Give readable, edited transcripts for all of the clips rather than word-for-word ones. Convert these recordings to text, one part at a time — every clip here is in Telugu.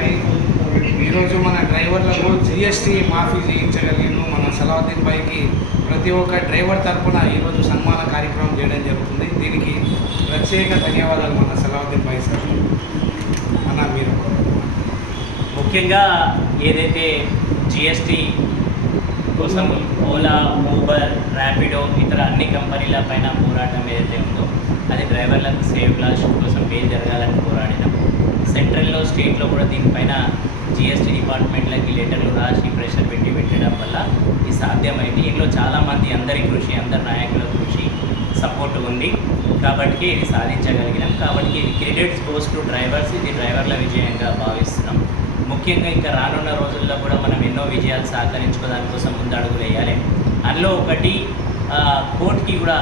భాయ్. ఈరోజు మన డ్రైవర్లకు జిఎస్టీ మాఫీ చేయించగలిగిన మన సలావుద్దీన్ భాయ్కి ప్రతి ఒక్క డ్రైవర్ తరఫున ఈరోజు సన్మాన కార్యక్రమం చేయడం జరుగుతుంది. దీనికి ప్రత్యేక ధన్యవాదాలు మన సలావుద్దీన్ భాయ్ సార్. అన్న మీరు ముఖ్యంగా ఏదైతే జిఎస్టీ కోసం ఓలా, ఊబర్, ర్యాపిడో ఇతర అన్ని కంపెనీల పైన పోరాటం ఏదైతే ఉందో అది డ్రైవర్లకు సేవ్ లాస్ కోసం బెయిల్ జరగాలని పోరాడినాం. సెంట్రల్లో, స్టేట్లో కూడా దీనిపైన జిఎస్టీ డిపార్ట్మెంట్లకి లెటర్లు రాసి ప్రెషర్ పెట్టడం వల్ల ఇది సాధ్యమైంది. ఇందులో చాలామంది అందరి కృషి, అందరి నాయకుల కృషి, సపోర్ట్ ఉంది కాబట్టి ఇది సాధించగలిగినాం. కాబట్టి ఇది క్రెడిట్స్ గోస్ టు డ్రైవర్స్. ఇది డ్రైవర్ల విజయంగా భావిస్తున్నాం. ముఖ్యంగా ఇంకా రానున్న రోజుల్లో కూడా మనం ఎన్నో విజయాలు సాధించుకోవడానికి కోసం ముందు అడుగులు వేయాలి. అందులో ఒకటి కోర్టుకి కూడా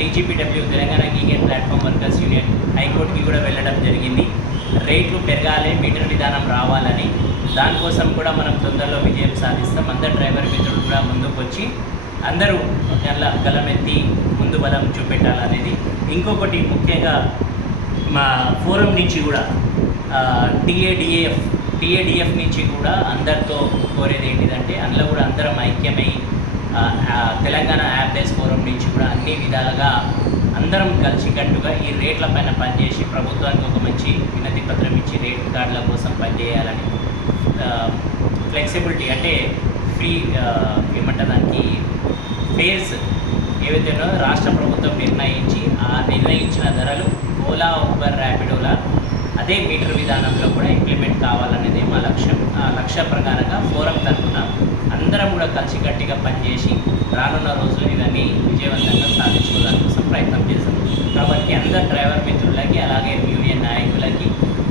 TGPWU Telangana gig and platform workers union హైకోర్టుకి కూడా వెళ్ళడం జరిగింది. రేట్లు పెరగాలి, మీటర్ విధానం రావాలని. దానికోసం కూడా మనం తొందరలో విజయం సాధిస్తాం. అందరు డ్రైవర్ మిత్రులు కూడా ముందుకు వచ్చి అందరూ గలమెత్తి ముందు బలం చూపెట్టాలనేది. ఇంకొకటి ముఖ్యంగా మా ఫోరం నుంచి కూడా టీఏడిఎఫ్ నుంచి కూడా అందరితో కోరేది ఏంటిదంటే అందులో కూడా అందరం ఐక్యమై తెలంగాణ యాప్లెస్ ఫోరం నుంచి కూడా అన్ని విధాలుగా అందరం కలిసికట్టుగా ఈ రేట్ల పైన పనిచేసి ప్రభుత్వానికి ఒక మంచి వినతి పత్రం ఇచ్చి రేట్ కార్డుల కోసం పనిచేయాలని, ఫ్లెక్సిబిలిటీ అంటే ఫ్రీ ఏమంటారు దానికి ఫేర్స్ ఏవైతే ఉన్నాయో రాష్ట్ర ప్రభుత్వం నిర్ణయించి ఆ నిర్ణయించిన ధరలు ఓలా, ఊబర్, ర్యాపిడోలా అదే మీటర్ విధానంలో కూడా ఇంప్లిమెంట్ కావాలనేది మా లక్ష్యం. ఆ లక్ష్య ప్రకారంగా ఫోరం తరఫున అందరం కూడా కలిసికట్టుగా పనిచేసి రానున్న రోజులు ఇవన్నీ విజయవంతంగా సాధించుకోవడానికి కోసం ప్రయత్నం చేస్తాం. కాబట్టి అందరు డ్రైవర్ మిత్రులకి, అలాగే యూనియన్ నాయకులకి,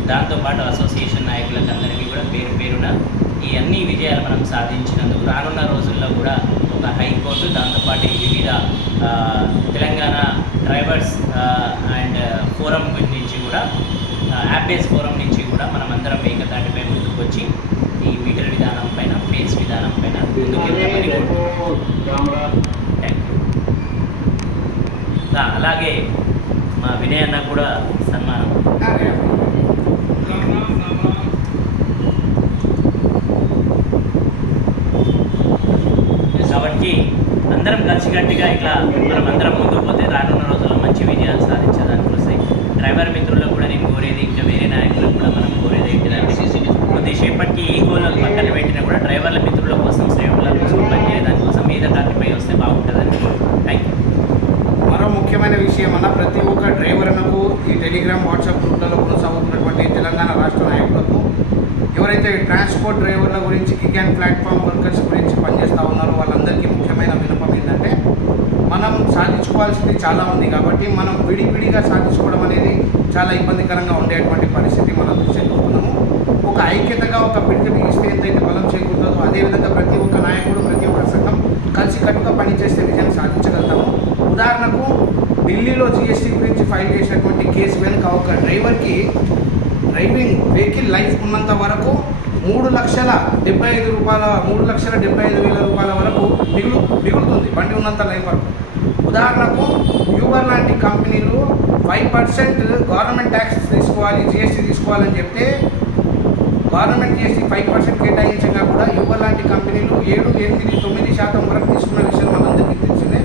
దాంతోపాటు అసోసియేషన్ నాయకులకి అందరికీ కూడా పేరు పేరున ఈ అన్ని విజయాలు మనం సాధించినందుకు రానున్న రోజుల్లో కూడా ఒక హైకోర్టు, దాంతోపాటు వివిధ తెలంగాణ డ్రైవర్స్ అండ్ ఫోరం నుంచి కూడా యాప్లెస్ ఫోరం నుంచి కూడా మనం అందరం ఏకతాటిపై ముందుకు వచ్చి ఈ మీటర్ విధానం పైన, ఫేస్ విధానం పైన ముందుకు వెళ్తామని కోరుకుంటున్నాం. అలాగే మా వినయ్ అన్న కూడా సన్మానం. కాబట్టి అందరం కలిసికట్టుగా ఇట్లా మనం అందరం ముందుకు పోతే రానున్న రోజుల్లో మంచి విజయాలు సాధించేదానికి వస్తాయి. డ్రైవర్ మిత్రులకు కూడా నేను కోరేది, ఇంకా వేరే నాయకులకు కూడా మనం కోరేది ఏంటిదంటే కొద్దిసేపటికి ఈ గోలను పక్కన పెట్టినా కూడా డ్రైవర్ల మిత్రుల కోసం, సేవల కోసం పనిచేయడానికి కోసం మీద దాటిపై వస్తే బాగుంటుందని. Thank you. మరో ముఖ్యమైన విషయం అన్న, ప్రతి ఒక్క డ్రైవర్లకు ఈ టెలిగ్రామ్, వాట్సాప్ గ్రూప్లలో కొనసాగుతున్నటువంటి తెలంగాణ రాష్ట్ర నాయకులకు, ఎవరైతే ట్రాన్స్పోర్ట్ డ్రైవర్ల గురించి, గిగ్ అండ్ ప్లాట్ఫామ్ వర్కర్స్ గురించి పనిచేస్తూ ఉన్నారో వాళ్ళందరికీ ముఖ్యమైన విన్నపం ఏంటంటే మనం సాధించుకోవాల్సింది చాలా ఉంది కాబట్టి మనం విడివిడిగా సాధించుకోవడం అనేది చాలా ఇబ్బందికరంగా ఉండేటువంటి పరిస్థితి మనం చూస్తున్నాము. ఒక ఐక్యతగా ఒక పిడికి బిగిస్తే ఎంతైతే బలం చేకూరుతుందో అదేవిధంగా ప్రతి ఒక్క నాయకుడు, ప్రతి ఒక్క సంఘం కలిసికట్టుగా పనిచేస్తే విజయం సాధించగలుగుతాము. ఉదాహరణకు ఢిల్లీలో జిఎస్టీ గురించి ఫైల్ చేసినటువంటి కేసు వెనుక ఒక డ్రైవర్కి డ్రైవింగ్ వెహికల్ లైఫ్ ఉన్నంత వరకు 3,75,000 రూపాయల వరకు మిగులుతుంది బండి ఉన్నంత లైఫ్ వరకు. ఉదాహరణకు యూబర్ లాంటి కంపెనీలు 5% గవర్నమెంట్ ట్యాక్స్ తీసుకోవాలి, జిఎస్టీ తీసుకోవాలని చెప్తే గవర్నమెంట్ జిఎస్టీ 5% కేటాయించగా కూడా యూబర్ లాంటి కంపెనీలు 7, 8, 9% వరకు తీసుకున్న విషయం మనందరికీ తెలిసిందే.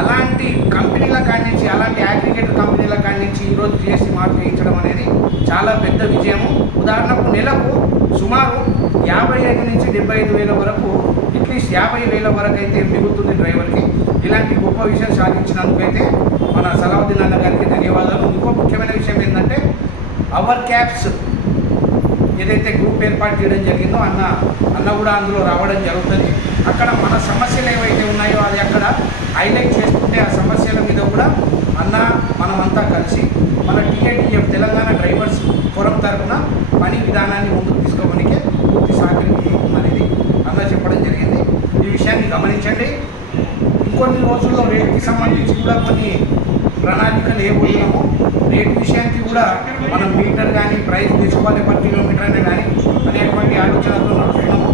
అలాంటి కంపెనీల కాడి నుంచి, అలాంటి అగ్రిగేటర్ కంపెనీల కాడి నుంచి ఈరోజు జిఎస్టీ మార్పు చేయించడం అనేది చాలా పెద్ద విజయము. ఉదాహరణకు నెలకు సుమారు 55,000 నుంచి 75,000 వరకు, అట్లీస్ట్ 50,000 వరకు అయితే మిగులుతుంది డ్రైవర్కి. ఇలాంటి గొప్ప విషయం సాధించినందుకైతే మన సలావుద్దీన్ అన్న గారికి ధన్యవాదాలు. ఇంకో ముఖ్యమైన విషయం ఏంటంటే అవర్ క్యాబ్స్ ఏదైతే గ్రూప్ ఏర్పాటు చేయడం జరిగిందో అన్న కూడా అందులో రావడం జరుగుతుంది. అక్కడ మన సమస్యలు ఏవైతే ఉన్నాయో అది అక్కడ హైలైట్ చేసుకుంటే ఆ సమస్యల మీద కూడా మనమంతా కలిసి మన టీఏడిఎఫ్ తెలంగాణ డ్రైవర్స్ ఫోరం తరఫున పని విధానాన్ని ముందుకు తీసుకోవడానికి పూర్తి సహకరించడం అనేది అన్న చెప్పడం జరిగింది. ఈ విషయాన్ని గమనించండి. ఇంకొన్ని రోజుల్లో రేటుకి సంబంధించి కూడా కొన్ని ప్రణాళికలు ఏమున్నామో రేటు విషయానికి కూడా మనం మీటర్ కానీ ప్రైస్ తీసుకోవాలి పర్ కిలోమీటర్ అయినా కానీ అనేటువంటి ఆలోచనతో నడుస్తున్నాము.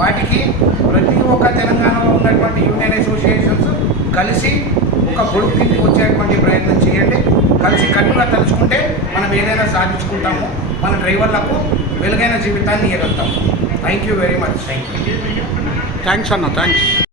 వాటికి ప్రతి ఒక్క తెలంగాణలో ఉన్నటువంటి యూనియన్ అసోసియేషన్స్ కలిసి ఒక గొడుగు కిందకి వచ్చేటువంటి ప్రయత్నం చేయండి. కలిసి కట్టుగా తలుచుకుంటే మనం ఏదైనా సాధించుకుంటాము. మన డ్రైవర్లకు వెలుగైన జీవితాన్ని ఇవ్వగలుగుతాం. Thank you very much. Thank you. Thanks అన్న, థ్యాంక్స్.